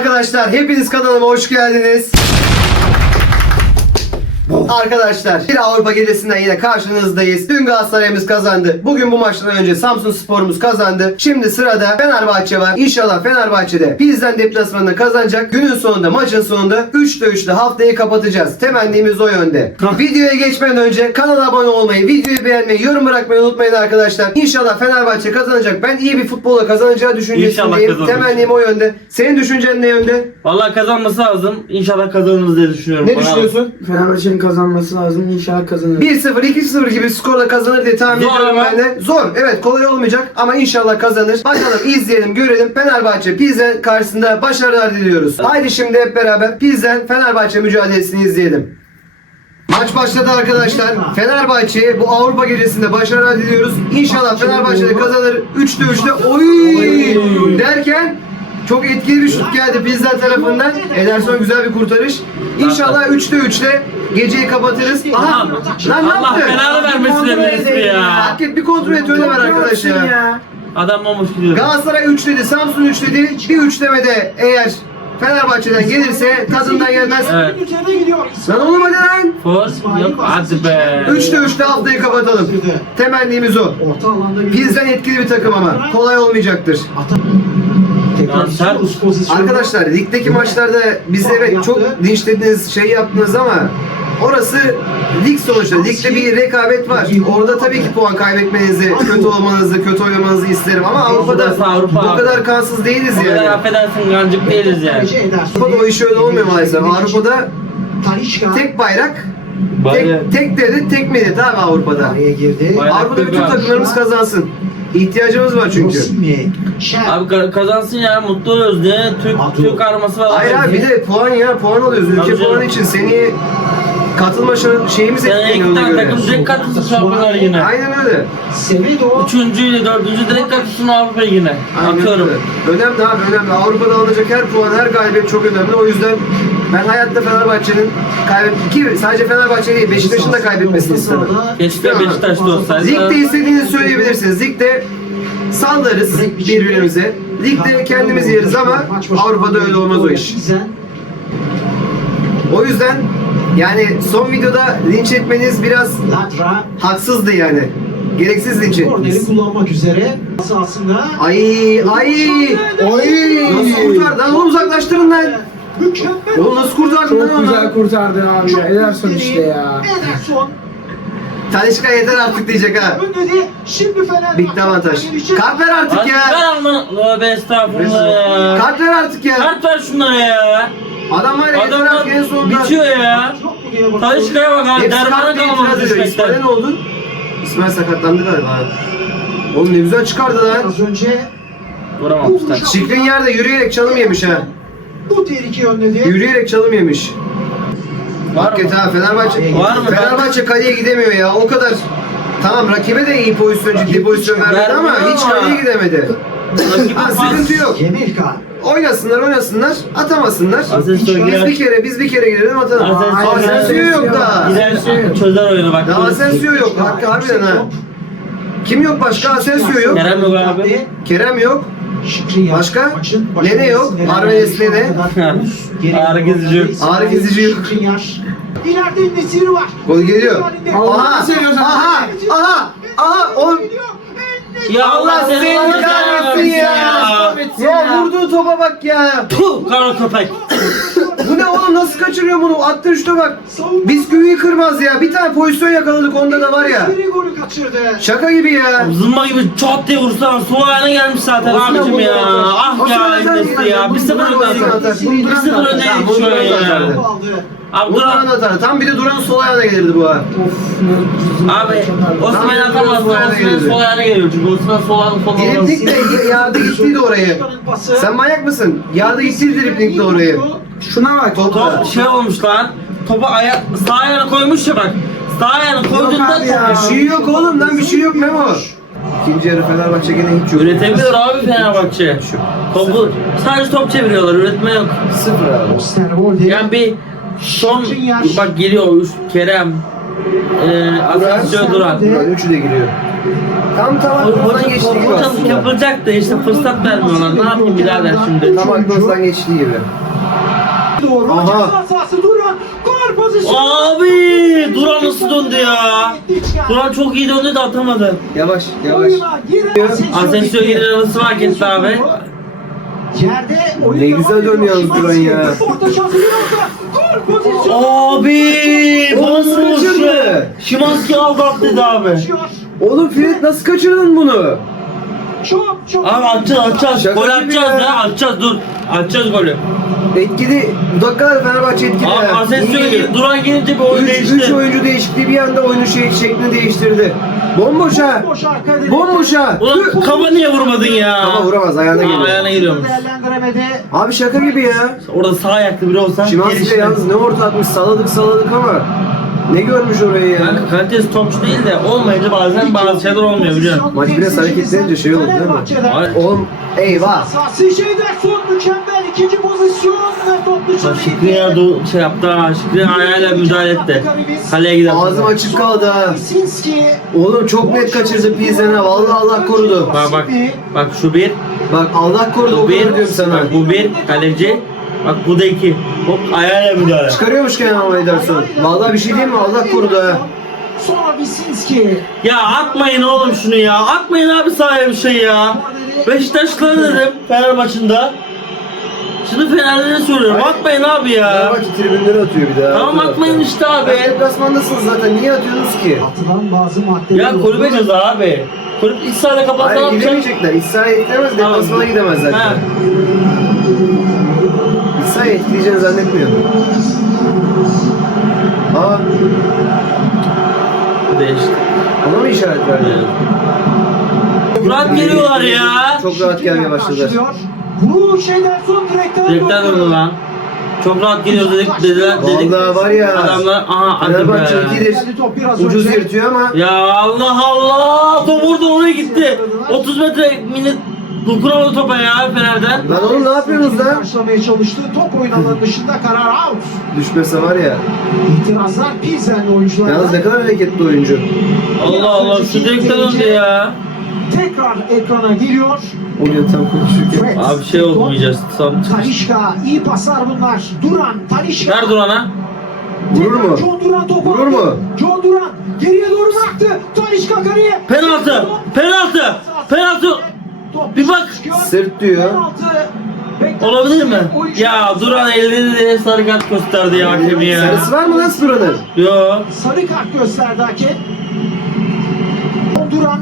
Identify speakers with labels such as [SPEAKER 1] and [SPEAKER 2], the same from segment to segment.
[SPEAKER 1] Arkadaşlar hepiniz kanalıma hoş geldiniz. Arkadaşlar bir Avrupa gecesinden yine karşınızdayız. Dün Galatasaray'ımız kazandı. Bugün bu maçtan önce Samsun Spor'umuz kazandı. Şimdi sırada Fenerbahçe var. İnşallah Fenerbahçe'de Pilsen deplasmanında kazanacak. Günün sonunda maçın sonunda 3'te 3'te haftayı kapatacağız. Temennimiz o yönde. Videoya geçmeden önce kanala abone olmayı, videoyu beğenmeyi, yorum bırakmayı unutmayın arkadaşlar. İnşallah Fenerbahçe kazanacak. Ben iyi bir futbola kazanacağı düşüncesindeyim.
[SPEAKER 2] kazanır.
[SPEAKER 1] Temennim o yönde. Senin düşüncen ne yönde?
[SPEAKER 2] Vallahi kazanması lazım. İnşallah kazanırız diye düşünüyorum.
[SPEAKER 1] Ne
[SPEAKER 2] Bana-
[SPEAKER 1] düşünüyorsun?
[SPEAKER 3] Fenerbahçe'nin kazanması lazım. İnşallah kazanır.
[SPEAKER 1] 1-0, 2-0 gibi skorla kazanır diye tahmin
[SPEAKER 2] Zor
[SPEAKER 1] ediyorum
[SPEAKER 2] ama.
[SPEAKER 1] ben de. Zor. Evet kolay olmayacak ama inşallah kazanır. Bakalım izleyelim görelim. Fenerbahçe Pilsen karşısında başarılar diliyoruz. Haydi şimdi hep beraber Pilsen Fenerbahçe mücadelesini izleyelim. Maç başladı arkadaşlar. Fenerbahçe bu Avrupa gecesinde başarılar diliyoruz. İnşallah Fenerbahçe de kazanır. 3'te 3'te oy derken çok etkili bir şut geldi Pilsen tarafından. Ederson güzel bir kurtarış. İnşallah 3'te 3'te geceyi kapatırız. Aha! Lan ne
[SPEAKER 2] Allah
[SPEAKER 1] yaptı?
[SPEAKER 2] belanı vermesin Enes'i ya.
[SPEAKER 1] Hak et bir kontrol et öyle ver arkadaş ya.
[SPEAKER 2] Adam bomboş gidiyor.
[SPEAKER 1] Galatasaray 3 dedi, Samsun 3 dedi. Bir 3 demede eğer Fenerbahçe'den gelirse tadından gelmez.
[SPEAKER 2] Evet.
[SPEAKER 4] Üzerine gidiyor.
[SPEAKER 1] Lan oğlum hadi lan.
[SPEAKER 2] For yok hadi be.
[SPEAKER 1] 3'te 3'te haftayı kapatalım. Temennimiz o.
[SPEAKER 4] Orta alanda bir
[SPEAKER 1] Pilsen etkili bir takım ama kolay olmayacaktır.
[SPEAKER 4] Tekrar Yunus pozisyonu.
[SPEAKER 1] Arkadaşlar ligdeki maçlarda biz evet çok linçlediniz şey yaptınız ama orası lig sonuçta. Ligde bir rekabet var. Orada tabii ki puan kaybetmenizi, kötü olmanızı, kötü oynamanızı isterim ama Avrupa'da
[SPEAKER 2] Avrupa
[SPEAKER 1] o kadar kansız değiliz
[SPEAKER 2] O kadar
[SPEAKER 1] yani.
[SPEAKER 2] affedersin gancık değiliz yani.
[SPEAKER 4] Ederson.
[SPEAKER 1] Avrupa'da o iş öyle olmuyor maalesef. Avrupa'da tek bayrak, tek, tek dedi, tek millet abi Avrupa'da.
[SPEAKER 4] Araya girdi.
[SPEAKER 2] Bayrak
[SPEAKER 1] Avrupa'da bütün
[SPEAKER 2] bir
[SPEAKER 1] takımlarımız kazansın. İhtiyacımız var çünkü.
[SPEAKER 2] Abi ka- kazansın ya mutlu oluyoruz ne Türk. Türk arması var.
[SPEAKER 1] Hayır abi bir de puan ya puan alıyoruz.
[SPEAKER 2] Tabii
[SPEAKER 1] Ülke
[SPEAKER 2] canım.
[SPEAKER 1] puanı için seni katılma şan- şeyimiz
[SPEAKER 2] Yani
[SPEAKER 1] etkileniyor
[SPEAKER 2] iki
[SPEAKER 1] ona
[SPEAKER 2] tane
[SPEAKER 1] göre.
[SPEAKER 2] takım direkt katılsın şampiyonlar yine.
[SPEAKER 1] Aynen öyle.
[SPEAKER 4] Semedo.
[SPEAKER 2] Üçüncüyle dördüncü direkt katılsın Avrupa yine.
[SPEAKER 1] Aynen
[SPEAKER 2] Atıyorum.
[SPEAKER 1] öyle. Önemli abi önemli. Avrupa'da alınacak her puan, her galibiyet çok önemli. O yüzden ben hayatta Fenerbahçe'nin kaybet ki sadece Fenerbahçe değil Beşiktaş'ın da kaybetmesini istemem.
[SPEAKER 2] Keşke Beşiktaş'ta olsaydı.
[SPEAKER 1] Ligde istediğinizi söyleyebilirsiniz. Ligde sallarız birbirimize. Ligde kendimiz yeriz ama Avrupa'da öyle olmaz o iş. O yüzden yani son videoda linç etmeniz biraz haksızdı yani. Gereksiz linç
[SPEAKER 4] Korneri
[SPEAKER 1] ettiniz.
[SPEAKER 4] kullanmak üzere. Sahasında.
[SPEAKER 1] Ay ay ay nasıl kurtardı lan oğlum uzaklaştırın lan.
[SPEAKER 4] Mükemmel.
[SPEAKER 1] Oğlum nasıl kurtardın lan
[SPEAKER 3] Çok güzel
[SPEAKER 1] onu?
[SPEAKER 3] kurtardı abi.
[SPEAKER 4] Çok
[SPEAKER 3] Ederson işte ya.
[SPEAKER 4] Ederson.
[SPEAKER 1] Talişka yeter artık diyecek ha.
[SPEAKER 4] Önledi. Şimdi Fenerbahçe.
[SPEAKER 1] Bitti avantaj. Kart ver artık
[SPEAKER 2] ver
[SPEAKER 1] ya.
[SPEAKER 2] almanı. Tövbe estağfurullah ya.
[SPEAKER 1] Kart ver artık ya.
[SPEAKER 2] Kart ver şunlara ya.
[SPEAKER 1] Adam var ya yeter
[SPEAKER 2] Adamlar
[SPEAKER 1] artık en sonunda.
[SPEAKER 2] bitiyor ya.
[SPEAKER 4] Yok mu diye bakıyorum.
[SPEAKER 2] Talişka'ya bak abi.
[SPEAKER 1] Hepsi
[SPEAKER 2] Dermanı
[SPEAKER 1] kart diye ediyor. İsmail'e
[SPEAKER 2] düşmekten.
[SPEAKER 1] ne oldu? İsmail sakatlandı galiba. Oğlum ne güzel çıkardı lan.
[SPEAKER 4] Az önce
[SPEAKER 2] Vuramamışlar.
[SPEAKER 1] Şikrin yerde yürüyerek çalım yemiş ha.
[SPEAKER 4] Bu tehlike önledi.
[SPEAKER 1] Yürüyerek çalım yemiş.
[SPEAKER 2] Var
[SPEAKER 1] Hakikaten
[SPEAKER 2] mı?
[SPEAKER 1] ha Fenerbahçe.
[SPEAKER 2] Var mı?
[SPEAKER 1] Fenerbahçe kaleye gidemiyor ya. O kadar Tamam rakibe de iyi pozisyon, ciddi pozisyon vermedi ama hiç kaleye gidemedi. Ha, sıkıntı yok. Oynasınlar oynasınlar atamasınlar.
[SPEAKER 2] Asensio
[SPEAKER 1] Biz bir kere biz bir kere girelim atalım.
[SPEAKER 2] Asensio
[SPEAKER 1] Asensio yok da.
[SPEAKER 2] Gider çözer oyunu bak.
[SPEAKER 1] Daha Asensio yok. Hakkı harbiden ha. Kim yok başka? Asensio yok.
[SPEAKER 2] Kerem yok abi.
[SPEAKER 1] Kerem yok. Başka?
[SPEAKER 4] Maçın
[SPEAKER 1] Lene yok.
[SPEAKER 4] Lene.
[SPEAKER 2] Ağrı gezici yok.
[SPEAKER 1] Ağrı gezici yok.
[SPEAKER 4] İleride Nesiri var.
[SPEAKER 1] Gol geliyor. Aha! Aha! Aha! Aha! Oğlum
[SPEAKER 2] Ya
[SPEAKER 1] Allah seni kahretsin ya. Ya vurduğu topa bak ya.
[SPEAKER 2] Puh kara köpek.
[SPEAKER 1] Bu ne oğlum nasıl kaçırıyor bunu? Attığı şuta bak. Bisküviyi kırmaz ya. Bir tane pozisyon yakaladık onda da var ya.
[SPEAKER 4] Bir golü kaçırdı.
[SPEAKER 1] Şaka gibi ya.
[SPEAKER 2] Zımba gibi çat diye vursan sol ayağına gelmiş zaten
[SPEAKER 1] Osman
[SPEAKER 2] abicim
[SPEAKER 1] bunu
[SPEAKER 2] ya. Ah ya
[SPEAKER 1] atar.
[SPEAKER 2] Enes'i ya. Bir sıfır
[SPEAKER 1] atar.
[SPEAKER 2] Bir sıfır
[SPEAKER 1] Duran atardı.
[SPEAKER 2] ya. Abi
[SPEAKER 1] Duran atar. Tam bir de Duran sol ayağına gelirdi bu ha.
[SPEAKER 2] Abi Osman
[SPEAKER 1] ayağına
[SPEAKER 2] Osman
[SPEAKER 1] geliyor.
[SPEAKER 2] sol ayağına geliyor çünkü Osman sol ayağına sol ayağına.
[SPEAKER 1] Dripling de yardı gittiydi
[SPEAKER 4] pası.
[SPEAKER 1] Sen manyak mısın? Yardı gittiydi dripling de oraya.
[SPEAKER 3] Şuna bak.
[SPEAKER 1] Top
[SPEAKER 2] Top şey olmuş lan. Topu aya sağ ayağına koymuş ya bak. Sağ ayağını koyduğunda
[SPEAKER 3] abi ya.
[SPEAKER 1] Bir şey yok oğlum lan bir şey yok Memo. İkinci yarı Fenerbahçe gene hiç yok.
[SPEAKER 2] Üretebilir abi Fenerbahçe. Topu sadece top çeviriyorlar üretme yok.
[SPEAKER 1] Sıfır abi.
[SPEAKER 2] Yani bir son bak geliyor Kerem e, Asensio Duran.
[SPEAKER 1] Üçü de giriyor. Tam tam aklımızdan geçtiği gibi
[SPEAKER 2] Hocam
[SPEAKER 1] aslında.
[SPEAKER 2] yapılacak da işte fırsat vermiyorlar. Ne yapayım birader şimdi?
[SPEAKER 1] Tam aklımızdan geçtiği gibi.
[SPEAKER 4] Doğru.
[SPEAKER 1] Aha.
[SPEAKER 4] Sahası Duran. Gol pozisyonu.
[SPEAKER 2] Abi Duran nasıl döndü ya? Duran çok iyi döndü de atamadı.
[SPEAKER 1] Yavaş yavaş.
[SPEAKER 2] Asensio giren arası fark etti abi.
[SPEAKER 4] Yerde oyun
[SPEAKER 1] Ne güzel dönüyor. Duran ya.
[SPEAKER 4] Orta şansı orta. Gol pozisyonu.
[SPEAKER 2] Abi bu
[SPEAKER 1] nasıl
[SPEAKER 2] nasıl
[SPEAKER 1] kaçırdı?
[SPEAKER 2] Şimanski aldı attı dedi abi.
[SPEAKER 1] Oğlum Fred nasıl kaçırdın bunu?
[SPEAKER 4] Çok çok.
[SPEAKER 2] Abi atacağız atacağız.
[SPEAKER 1] Şaka
[SPEAKER 2] Gol
[SPEAKER 1] gibi
[SPEAKER 2] atacağız
[SPEAKER 1] ya.
[SPEAKER 2] ya atacağız dur. Atacağız golü.
[SPEAKER 1] Etkili. Dakikalar Fenerbahçe etkili.
[SPEAKER 2] Abi
[SPEAKER 1] ya.
[SPEAKER 2] Asensio Duran gelince bir oyun
[SPEAKER 1] 3
[SPEAKER 2] değişti.
[SPEAKER 1] oyuncu değişikliği bir anda oyunun şey, şeklini değiştirdi. Bomboş ha. Bomboş ha.
[SPEAKER 2] Ulan kaba niye vurmadın ya?
[SPEAKER 1] Ama vuramaz ayağına geliyor.
[SPEAKER 2] ayağına geliyormuş.
[SPEAKER 4] Değerlendiremedi.
[SPEAKER 1] Abi şaka gibi ya.
[SPEAKER 2] Orada sağ ayaklı biri olsa
[SPEAKER 1] Şimanski yalnız ne orta atmış salladık salladık ama ne görmüş orayı ya.
[SPEAKER 2] Kanka kalitesi topçu değil de olmayınca bazen bazı şeyler olmuyor biliyorsun.
[SPEAKER 1] Maç biraz hareketlenince şey oldu değil mi? Oğlum eyvah.
[SPEAKER 4] Sahası şeyden son mükemmel ikinci pozisyon ve top dışarı
[SPEAKER 2] Şükrü'ye do- şey yaptı ha. Şükrü ayağıyla müdahale etti. Kaleye gider.
[SPEAKER 1] Ağzım açık kaldı ha. Oğlum çok net kaçırdı Pilsen'e. Vallahi Allah korudu.
[SPEAKER 2] Bak bak. Bak şu bir.
[SPEAKER 1] Bak Allah korudu
[SPEAKER 2] Bu bir.
[SPEAKER 1] diyorum sana.
[SPEAKER 2] Bak bu bir. Kaleci. Bak bu da iki. Hop ayağıyla müdahale.
[SPEAKER 1] Çıkarıyormuş Kenan ama Ederson. Vallahi bir şey diyeyim mi? Allah korudu ha.
[SPEAKER 4] Sonra Visinski.
[SPEAKER 2] Ya atmayın oğlum şunu ya. Atmayın abi sahaya bir şey ya. Beşiktaşlılar dedim Fener maçında. Şimdi Fenerlere soruyorum. Atmayın abi ya.
[SPEAKER 1] Fenerbahçe tribünleri atıyor bir daha.
[SPEAKER 2] Tamam atmayın işte abi.
[SPEAKER 1] Abi. Deplasmandasınız zaten. Niye atıyorsunuz ki?
[SPEAKER 4] Atılan bazı maddeler
[SPEAKER 2] Ya kulübe ceza abi. Kulüp iç sahada kapatsa ne
[SPEAKER 1] Hayır
[SPEAKER 2] yapacak?
[SPEAKER 1] gidemeyecekler. İsa'ya gidemez.
[SPEAKER 2] Tamam.
[SPEAKER 1] Deplasmana gidemez
[SPEAKER 2] Ha.
[SPEAKER 1] İsa'ya etkileyeceğini zannetmiyorum. Aa,
[SPEAKER 2] Değişti.
[SPEAKER 1] ona mı işaret verdi?
[SPEAKER 2] Rahat geliyorlar ya.
[SPEAKER 1] Çok rahat gelmeye başladılar.
[SPEAKER 4] Vuruş Ederson direkten
[SPEAKER 2] Direkten
[SPEAKER 4] döndü
[SPEAKER 2] lan. Çok rahat geliyoruz dedik dediler dedik.
[SPEAKER 1] Vallahi var ya.
[SPEAKER 2] Adamlar aha hadi
[SPEAKER 1] Fenerbahçe
[SPEAKER 2] be.
[SPEAKER 1] ikidir.
[SPEAKER 4] Top biraz
[SPEAKER 1] Ucuz yırtıyor ama
[SPEAKER 2] Ya Allah Allah. Top oradan oraya gitti. 30 metre minit dokunamadı topa ya Fener'den.
[SPEAKER 1] Lan oğlum ne yapıyorsunuz lan?
[SPEAKER 4] Karşılamaya çalıştı. Top oyun alanı dışında karar out.
[SPEAKER 1] düşmese var ya.
[SPEAKER 4] İtirazlar Pilsen'li oyunculardan.
[SPEAKER 1] Yalnız ne kadar hareketli oyuncu.
[SPEAKER 2] Allah Allah şu direkten döndü ya.
[SPEAKER 4] Tekrar ekrana geliyor.
[SPEAKER 1] O gün tam konuşurken.
[SPEAKER 4] Fred.
[SPEAKER 2] Abi şey olmayacağız. Tam
[SPEAKER 4] Talişka iyi paslar bunlar. Duran, Talişka.
[SPEAKER 2] Ver Duran'a.
[SPEAKER 1] Vurur mu?
[SPEAKER 4] John Duran topu
[SPEAKER 1] Vurur mu?
[SPEAKER 4] John Duran geriye doğru bıraktı. Talişka kaleye.
[SPEAKER 2] Penaltı. Penaltı. Penaltı. Bir bak.
[SPEAKER 1] Sırt diyor.
[SPEAKER 2] Olabilir mi? Ya Duran elini de sarı kart gösterdi ya hakemi ya.
[SPEAKER 1] Sarısı var mı lan Duran'ın?
[SPEAKER 2] Yo.
[SPEAKER 4] Sarı kart gösterdi hakem. Duran.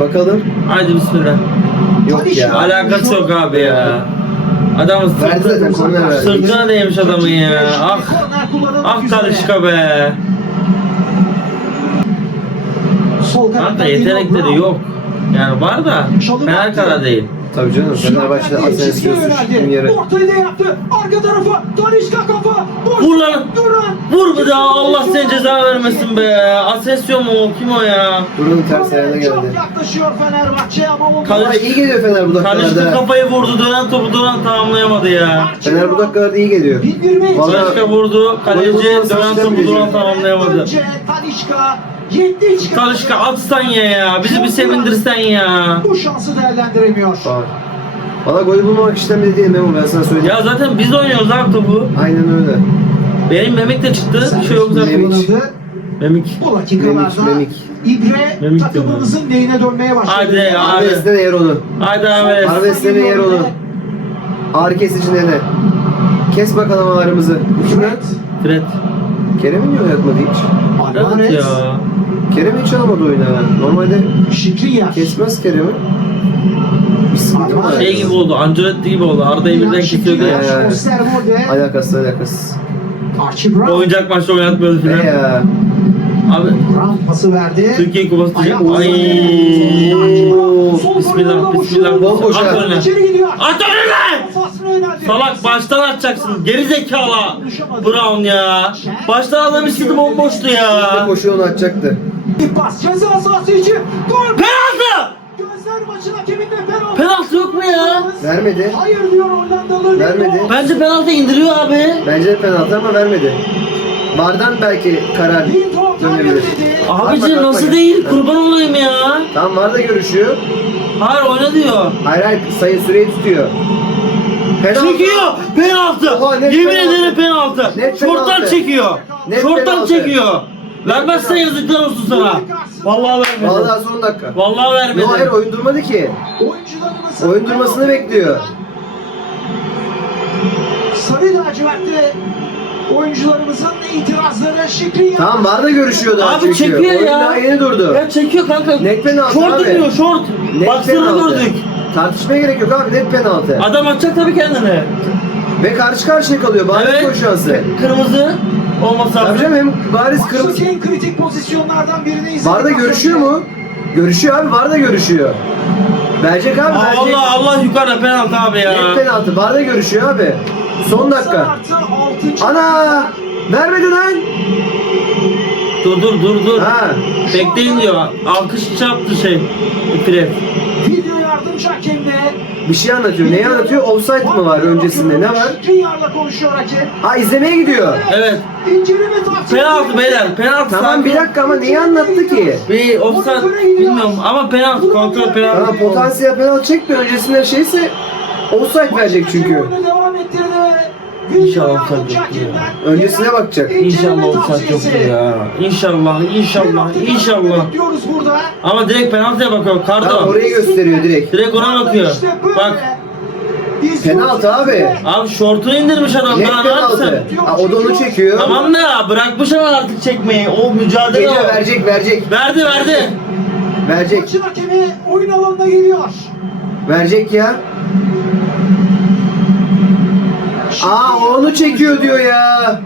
[SPEAKER 1] Bakalım.
[SPEAKER 2] Haydi bismillah.
[SPEAKER 1] Yok ya.
[SPEAKER 2] Alakası yok abi ya.
[SPEAKER 1] Zaten
[SPEAKER 2] sırtı, sırtına değmiş adamın ya. Ah. Ah. Talişka be.
[SPEAKER 4] Kanattan
[SPEAKER 2] yetenekleri yok. Yani var da
[SPEAKER 4] Çalım
[SPEAKER 2] Fener
[SPEAKER 4] attı.
[SPEAKER 2] kadar değil.
[SPEAKER 1] Tabii canım. Fenerbahçe'de
[SPEAKER 4] yöneldi.
[SPEAKER 1] şutun yeri.
[SPEAKER 4] Ortayı da yaptı. Arka tarafa. Talişka kafa.
[SPEAKER 2] Vur lan. Vur bir daha Allah seni ceza vermesin be. Asensio mu o? Kim o ya?
[SPEAKER 1] Duran'ın ters ayağına
[SPEAKER 4] Çok
[SPEAKER 1] geldi.
[SPEAKER 4] yaklaşıyor Fenerbahçe ama bu
[SPEAKER 1] Ama iyi geliyor Fener bu dakikalarda.
[SPEAKER 2] kafayı vurdu. Dönen topu Duran tamamlayamadı ya.
[SPEAKER 1] Fener bu dakikalarda iyi geliyor. Vallahi-
[SPEAKER 2] Talişka vurdu. Kaleci
[SPEAKER 1] bulmasa
[SPEAKER 2] dönen topu Duran
[SPEAKER 1] geçiyor.
[SPEAKER 2] tamamlayamadı.
[SPEAKER 4] Önce Talişka yetti.
[SPEAKER 2] Talişka atsan ya ya. Bizi bir sevindirsen ya.
[SPEAKER 4] Bu şansı değerlendiremiyor.
[SPEAKER 1] Var. Valla golü bulmamak işlem de değil Memo ben sana söyleyeyim.
[SPEAKER 2] Ya zaten biz oynuyoruz abi topu.
[SPEAKER 1] Aynen öyle.
[SPEAKER 2] Benim Memik de çıktı. Bir şey yok zaten.
[SPEAKER 1] Memik.
[SPEAKER 4] kullanıldı.
[SPEAKER 2] Memik.
[SPEAKER 4] Bu dakikalarda
[SPEAKER 1] Memik.
[SPEAKER 4] İbre
[SPEAKER 2] Memik
[SPEAKER 4] takımımızın lehine dönmeye başladı.
[SPEAKER 2] Hadi. Abi.
[SPEAKER 1] Arbes'te de yer onu.
[SPEAKER 2] Haydi abi.
[SPEAKER 1] Arbes'te de yer onu. Ağrı kesici nene. Kes bakalım ağrımızı. Lan?
[SPEAKER 2] Fred.
[SPEAKER 1] Kerem'in niye oynatmadı hiç?
[SPEAKER 2] Evet
[SPEAKER 4] Alvarez,
[SPEAKER 2] ya.
[SPEAKER 1] Kerem hiç almadı oyuna. Normalde
[SPEAKER 4] Şikriyer.
[SPEAKER 1] kesmez Kerem'i. Var.
[SPEAKER 2] Şey gibi oldu. Ancelotti gibi oldu. Arda'yı birden kesiyordu ya.
[SPEAKER 4] Archie Brown.
[SPEAKER 2] Oyuncak maçta oynatmıyordu
[SPEAKER 1] Ne
[SPEAKER 2] filan.
[SPEAKER 1] ya?
[SPEAKER 2] Abi
[SPEAKER 4] Brown pası verdi.
[SPEAKER 2] Türkiye Kupası diyecek. Ay.
[SPEAKER 4] Sol
[SPEAKER 2] Bismillah, bismillah.
[SPEAKER 1] Bomboş
[SPEAKER 2] At önüne.
[SPEAKER 4] İçeri gidiyor.
[SPEAKER 2] At önüne! Salak baştan atacaksın. Geri zekalı. Brown ya. Baştan istedi bomboştu ya.
[SPEAKER 1] koşuyor onu atacaktı.
[SPEAKER 4] Bir pas ceza sahası için. Gol.
[SPEAKER 2] Penaltı!
[SPEAKER 4] Gözler maçın hakeminde penaltı.
[SPEAKER 2] Penaltı yok mu ya?
[SPEAKER 1] Vermedi.
[SPEAKER 4] Hayır diyor Hollandalı.
[SPEAKER 1] Vermedi.
[SPEAKER 2] Bence penaltı indiriyor abi.
[SPEAKER 1] Bence de penaltı ama vermedi. Vardan belki karar dönebilir.
[SPEAKER 2] Abicim
[SPEAKER 1] bak,
[SPEAKER 2] nasıl
[SPEAKER 1] bak.
[SPEAKER 2] değil? Kurban olayım ya.
[SPEAKER 1] Tamam var da görüşüyor.
[SPEAKER 2] Hayır oyna diyor.
[SPEAKER 1] Hayır hayır sayı süreyi tutuyor. Penaltı.
[SPEAKER 2] Çekiyor. Penaltı.
[SPEAKER 1] Oha, net
[SPEAKER 2] Yemin
[SPEAKER 1] penaltı.
[SPEAKER 2] ederim penaltı.
[SPEAKER 1] Net
[SPEAKER 2] Şorttan
[SPEAKER 1] penaltı.
[SPEAKER 2] çekiyor.
[SPEAKER 1] Net
[SPEAKER 2] Şorttan
[SPEAKER 1] penaltı.
[SPEAKER 2] çekiyor. Vermezsen yazıklar olsun sana. Vallahi vermedi.
[SPEAKER 1] Vallahi son dakika.
[SPEAKER 2] Vallahi vermedi.
[SPEAKER 1] Yo hayır oyun durmadı ki.
[SPEAKER 4] Oyuncularımızın
[SPEAKER 1] Oyun durmasını bekliyor.
[SPEAKER 4] Sarı lacivertli oyuncularımızın itirazları Şikriye.
[SPEAKER 1] Tamam var da görüşüyor daha
[SPEAKER 2] Abi
[SPEAKER 1] çekiyor.
[SPEAKER 2] çekiyor
[SPEAKER 1] Oyun
[SPEAKER 2] ya.
[SPEAKER 1] daha yeni durdu.
[SPEAKER 2] Ya çekiyor kanka.
[SPEAKER 1] Net penaltı
[SPEAKER 2] Şort
[SPEAKER 1] abi.
[SPEAKER 2] diyor şort.
[SPEAKER 1] Net
[SPEAKER 2] Baksana
[SPEAKER 1] penaltı.
[SPEAKER 2] gördük.
[SPEAKER 1] Tartışmaya gerek yok abi net penaltı.
[SPEAKER 2] Adam atacak tabii kendini.
[SPEAKER 1] Ve karşı karşıya kalıyor. Bariz
[SPEAKER 2] Evet.
[SPEAKER 1] gol şansı.
[SPEAKER 2] Kırmızı olması
[SPEAKER 1] Tabii
[SPEAKER 2] lazım.
[SPEAKER 1] canım hem bariz kırmızı.
[SPEAKER 4] Maçtaki en kritik pozisyonlardan birini izledik.
[SPEAKER 1] Var da görüşüyor mu? Görüşüyor abi var da görüşüyor. Verecek abi
[SPEAKER 2] Aa,
[SPEAKER 1] verecek.
[SPEAKER 2] Allah Allah yukarıda penaltı abi ya.
[SPEAKER 1] Net penaltı var da görüşüyor abi. Son dakika.
[SPEAKER 4] Artı altıncı
[SPEAKER 1] Ana! Vermedi lan.
[SPEAKER 2] Dur dur dur dur.
[SPEAKER 1] Ha.
[SPEAKER 2] Bekleyin diyor. Alkış çarptı şey. Pire.
[SPEAKER 4] Yardımcı hakemle.
[SPEAKER 1] Bir şey anlatıyor. Neyi anlatıyor? Offside mı var öncesinde? Ne var?
[SPEAKER 4] Şikriyar'la konuşuyor hakem.
[SPEAKER 1] Ha izlemeye gidiyor.
[SPEAKER 2] Evet.
[SPEAKER 4] İnceleme tavsiyesi.
[SPEAKER 2] Penaltı beyler. Penaltı.
[SPEAKER 1] Tamam bir dakika ama neyi anlattı ki?
[SPEAKER 2] Bir offside bilmiyorum ama penaltı kontrol penaltı.
[SPEAKER 1] Tamam potansiyel penaltı çekti öncesinde şeyse offside verecek çünkü.
[SPEAKER 4] Oyunu devam ettirdi
[SPEAKER 2] İnşallah offside yoktur ya.
[SPEAKER 1] Öncesine bakacak.
[SPEAKER 2] İnşallah
[SPEAKER 4] tavsiyesi.
[SPEAKER 2] yoktur ya. İnşallah, inşallah, inşallah.
[SPEAKER 4] burada.
[SPEAKER 2] Ama direkt penaltıya bakıyor. Kardo.
[SPEAKER 1] orayı gösteriyor direkt.
[SPEAKER 2] Direkt ona bakıyor. Bak.
[SPEAKER 1] Penaltı abi.
[SPEAKER 2] Abi şortunu indirmiş adam.
[SPEAKER 1] Net
[SPEAKER 2] Daha ne yapsın?
[SPEAKER 1] penaltı. Ha, o da onu çekiyor.
[SPEAKER 2] Tamam da bırakmış ama artık çekmeyi. O mücadele
[SPEAKER 1] Gece
[SPEAKER 2] o.
[SPEAKER 1] verecek verecek.
[SPEAKER 2] Verdi verdi.
[SPEAKER 1] Verecek.
[SPEAKER 4] Maçın hakemi oyun alanına geliyor.
[SPEAKER 1] Verecek ya. Aa o onu çekiyor diyor ya.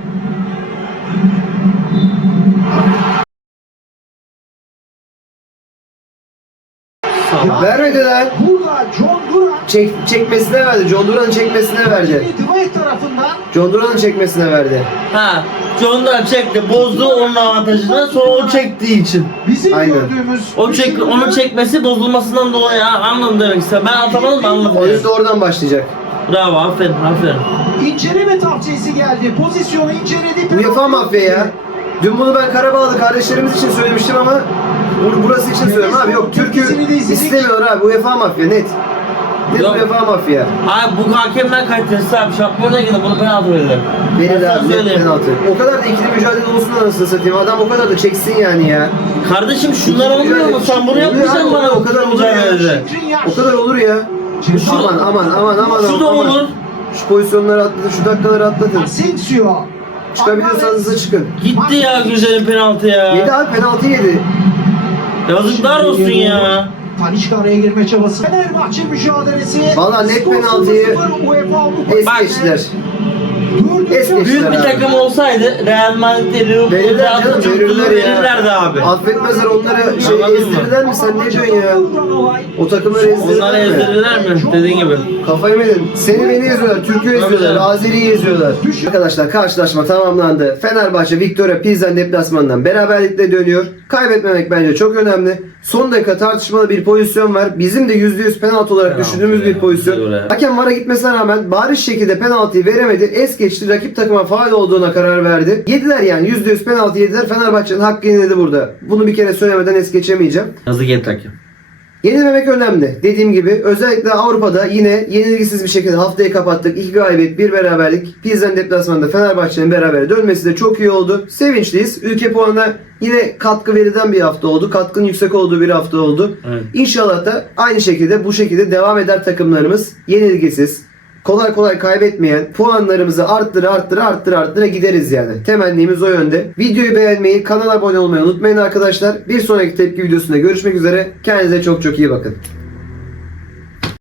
[SPEAKER 2] Salak.
[SPEAKER 1] Vermedi lan.
[SPEAKER 4] Burada John Duran
[SPEAKER 1] Çek, çekmesine verdi. John Duran'ın çekmesine verdi.
[SPEAKER 4] Dwight tarafından
[SPEAKER 1] John Duran'ın çekmesine verdi.
[SPEAKER 2] Ha. John'dan çekti. Bozdu onun avantajını. Sonra o çektiği için.
[SPEAKER 4] bizim
[SPEAKER 1] Aynen.
[SPEAKER 4] gördüğümüz
[SPEAKER 2] O çek, onun çekmesi bozulmasından dolayı ha, anladım demek istedim. Ben atamadım da anladım.
[SPEAKER 1] Oyun da oradan başlayacak.
[SPEAKER 2] Bravo aferin aferin.
[SPEAKER 4] inceleme tavsiyesi geldi. Pozisyonu inceledi.
[SPEAKER 1] UEFA mafya ya. Dün bunu ben Karabağlı kardeşlerimiz için söylemiştim ama bur- burası için söylüyorum abi. Yok Türk'ü istemiyorlar abi. UEFA mafya net. Net
[SPEAKER 2] Yok.
[SPEAKER 1] UEFA mafya.
[SPEAKER 2] Abi bu hakemler kalitesi abi. Şampiyona gidin bunu penaltı verirler.
[SPEAKER 1] Verir
[SPEAKER 2] Ben sana
[SPEAKER 1] abi net
[SPEAKER 2] söyleyeyim.
[SPEAKER 1] penaltı. O kadar da ikili mücadele olsun anasını satayım. Adam o kadar da çeksin yani ya.
[SPEAKER 2] Kardeşim şunlar olmuyor mu? Sen bunu
[SPEAKER 1] Oluyor
[SPEAKER 2] yapmayacaksın
[SPEAKER 1] abi,
[SPEAKER 2] bana
[SPEAKER 1] o kadar olur ya.
[SPEAKER 2] mücadelede.
[SPEAKER 1] O kadar olur ya.
[SPEAKER 2] Şu-
[SPEAKER 1] aman aman aman aman
[SPEAKER 2] Şu da
[SPEAKER 1] aman.
[SPEAKER 2] olur.
[SPEAKER 1] Şu pozisyonları atlatın, şu dakikaları atlatın.
[SPEAKER 4] Asensio.
[SPEAKER 1] Çıkabiliyorsanız da çıkın.
[SPEAKER 2] Gitti ya güzelim penaltı
[SPEAKER 1] Yedi
[SPEAKER 2] ya.
[SPEAKER 1] abi penaltı yedi.
[SPEAKER 2] Yazıklar olsun ya.
[SPEAKER 4] Tanişka araya girme çabası. Fenerbahçe mücadelesi.
[SPEAKER 1] Vallahi net penaltıyı
[SPEAKER 4] 0-0 UEFA Avrupa
[SPEAKER 1] Es geçtiler. Es geçtiler.
[SPEAKER 2] Büyük bir
[SPEAKER 1] abi.
[SPEAKER 2] takım olsaydı Real Madrid'de Liverpool'da
[SPEAKER 1] Verirler canım verirler ya.
[SPEAKER 2] verirlerdi abi.
[SPEAKER 1] Affetmezler onları şey
[SPEAKER 2] Anladın mı?
[SPEAKER 1] mi sen ne diyorsun ya? O takımları
[SPEAKER 2] Onları
[SPEAKER 1] ezdirirler mi?
[SPEAKER 2] ezdirirler mi? Dediğin gibi.
[SPEAKER 1] Kafayı mı yedin? Seni beni eziyorlar, Türk'ü eziyorlar,
[SPEAKER 2] canım.
[SPEAKER 1] Azeri'yi eziyorlar. Arkadaşlar karşılaşma tamamlandı. Fenerbahçe Victoria Pilsen deplasmanından beraberlikle dönüyor. Kaybetmemek bence çok önemli. Son dakika tartışmalı bir pozisyon var. Bizim de %100 penaltı olarak
[SPEAKER 2] Penaltı
[SPEAKER 1] düşündüğümüz
[SPEAKER 2] ya,
[SPEAKER 1] bir pozisyon.
[SPEAKER 2] güzel oraya.
[SPEAKER 1] Hakem VAR'a gitmesine rağmen bariz şekilde penaltıyı veremedi. Es geçti. Rakip takıma faal olduğuna karar verdi. Yediler yani %100 penaltı yediler. Fenerbahçe'nin hakkı yenildi burada. Bunu bir kere söylemeden es geçemeyeceğim.
[SPEAKER 2] Yazık et hakem.
[SPEAKER 1] Yenilmemek önemli. Dediğim gibi özellikle Avrupa'da yine yenilgisiz bir şekilde haftayı kapattık. İki galibiyet, bir beraberlik. Pilsen deplasmanında Fenerbahçe'nin beraber dönmesi de çok iyi oldu. Sevinçliyiz. Ülke puanına yine katkı verilen bir hafta oldu. Katkının yüksek olduğu bir hafta oldu.
[SPEAKER 2] Evet.
[SPEAKER 1] İnşallah da aynı şekilde bu şekilde devam eder takımlarımız. Yenilgisiz. Kolay kolay kaybetmeyen puanlarımızı arttıra arttıra arttıra arttıra gideriz yani. Temennimiz o yönde. Videoyu beğenmeyi, kanala abone olmayı unutmayın arkadaşlar. Bir sonraki tepki videosunda görüşmek üzere. Kendinize çok çok iyi bakın.